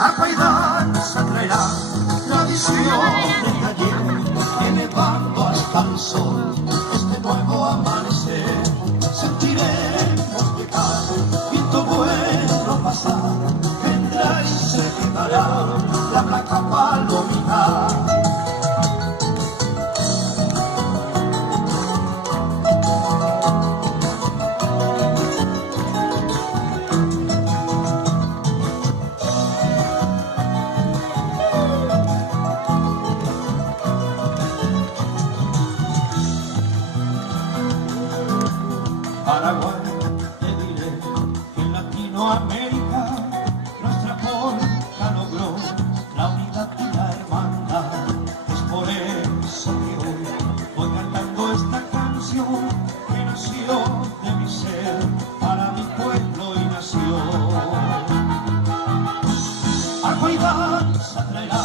Arpa y danza traerá tradiciones de ayer, elevando hasta el sol este nuevo amanecer. Sentiremos llegar, viento bueno pasar, vendrá y se quedará la blanca palomita. Paraguay, te diré que en Latinoamérica nuestra polka logró la unidad y la hermandad. Es por eso que hoy voy cantando esta canción que nació de mi ser para mi pueblo y nación. Arpa y danza traerá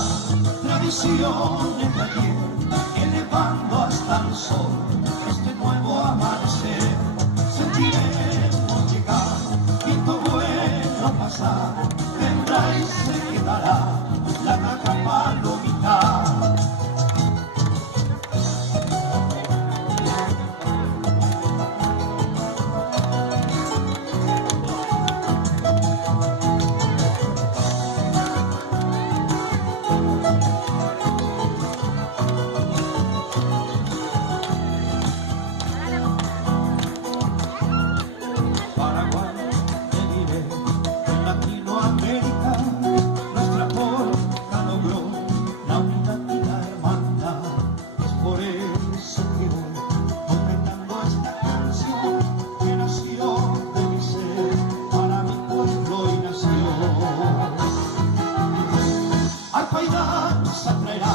tradiciones de ayer, elevando hasta el sol este nuevo amanecer. Sentiremos llegar, viento bueno pasar, vendrá y se quedará la blanca palomita. Arpa y danza traerá